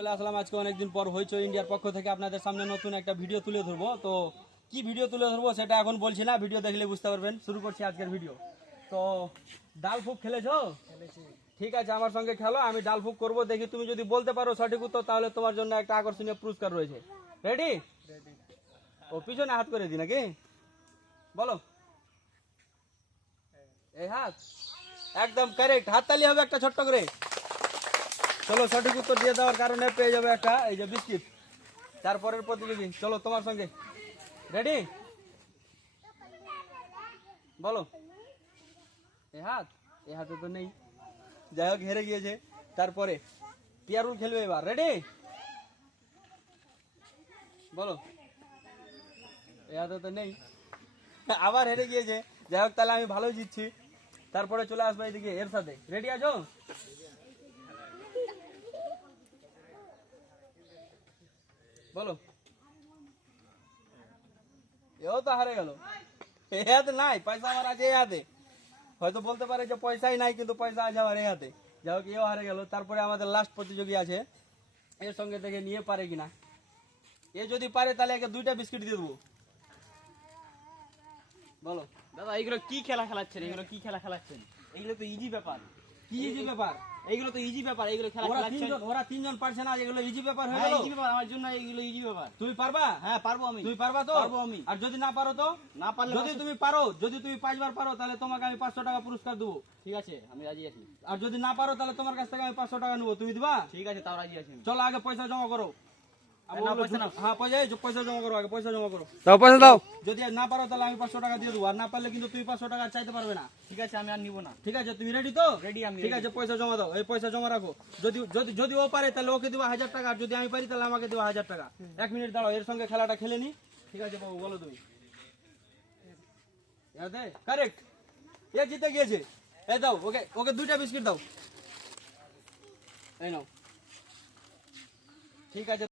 চলে আসলাম। আজকে অনেকদিন পর হইচই ইন্ডিয়ার পক্ষ থেকে আপনাদের সামনে নতুন একটা ভিডিও তুলে ধরবো। তো কি ভিডিও তুলে ধরবো সেটা এখন বলছি না ভিডিও দেখলে বুঝতে পারবেন। শুরু করছি আজকের ভিডিও। তো ডাল ফুক খেলেছো? ঠিক আছে আমার সঙ্গে খেলো আমি ডাল ফুক করব দেখি তুমি যদি বলতে পারো সঠিক উত্তর তাহলে তোমার জন্য একটা আকর্ষণীয় পুরস্কার রয়েছে। রেডি ও পিছনে হাত করে দি নাকি? বলো। এই হাত। একদম কারেক্ট হাততালি হবে একটা ছোট্ট করে। চলো সঠিক উত্তর দিয়ে দেওয়ার কারণে পেয়ে যাবে একটা, এই যে বিস্কিট। তারপরের প্রতিযোগী, চলো তোমার সঙ্গে। রেডি বলো। এ হাত? এ হাতে তো নেই। যাই হোক, হেরে গিয়েছে। তারপরে পিয়ারুল খেলবে এবার। রেডি বলো। এ হাতে তো নেই। আবার হেরে গিয়েছে। যাই হোক, তাহলে আমি ভালোই জিতছি। তারপরে চলে আসব এদিকে এর সাথে রেডি আছো? বলো। এও তো হারে গেল। এ হাতে নাই, পয়সা আমার আছে এ হাতে হয়তো বলতে পারে যে পয়সাই নাই, কিন্তু পয়সা আছে আমার এই হাতে যাই হোক, এও হারে গেল। তারপরে আমাদের লাস্ট প্রতিযোগী আছে। এর সঙ্গে দেখে নিয়ে পারে কিনা? এ যদি পারে, তাহলে একে দুইটা বিস্কিট দিয়ে দেবো। বলো। দাদা, এইগুলো কি খেলা খেলাচ্ছেন? এগুলো কি খেলা খেলাচ্ছেন? এগুলো তো ইজি ব্যাপার। কি ইজি ব্যাপার? এইগুলো তো ইজি ব্যাপার এইগুলো খেলা ওরা তিনজন ওরা তিনজন পারছে না এগুলো ইজি ব্যাপার হয়ে হ্যাঁ গেল। ইজি ব্যাপার আমার জন্য এইগুলো ইজি ব্যাপার। তুমি পারবা? হ্যাঁ পারব আমি। তুমি পারবা তো? পারব আমি। আর যদি না পারো তো? না পারলে যদি তুমি পারো যদি তুমি পাঁচবার পারো তাহলে তোমাকে আমি পাঁচশো টাকা পুরস্কার দেবো। ঠিক আছে আমি রাজি আছি। আর যদি না পারো তাহলে তোমার কাছ থেকে আমি পাঁচশো টাকা নেব। তুমি দিবা? ঠিক আছে তাও রাজি আছি চলো আগে পয়সা জমা করো। দাও পয়সা দাও। যদি না পারো তাহলে আমি পাঁচশো টাকা দিয়ে দেবো। আর না পারলে কিন্তু তুমি পাঁচশো টাকা চাইতে পারবে না। ঠিক আছে আমি আর নিব না। ঠিক আছে তুমি রেডি তো? রেডি আমি ঠিক আছে পয়সা জমা দাও। এই পয়সা জমা রাখো। যদি যদি যদি ও পারে তাহলে ওকে দেবো হাজার টাকা। আর যদি আমি পারি তাহলে আমাকে দেবো হাজার টাকা। এক মিনিট দাঁড়াও এর সঙ্গে খেলাটা খেলে নি। ঠিক আছে বাবু বলো তুমি। কারেক্ট এ জিতে গিয়েছে। এই দাও ওকে ওকে দুইটা বিস্কিট দাও। এই নাও। ঠিক আছে।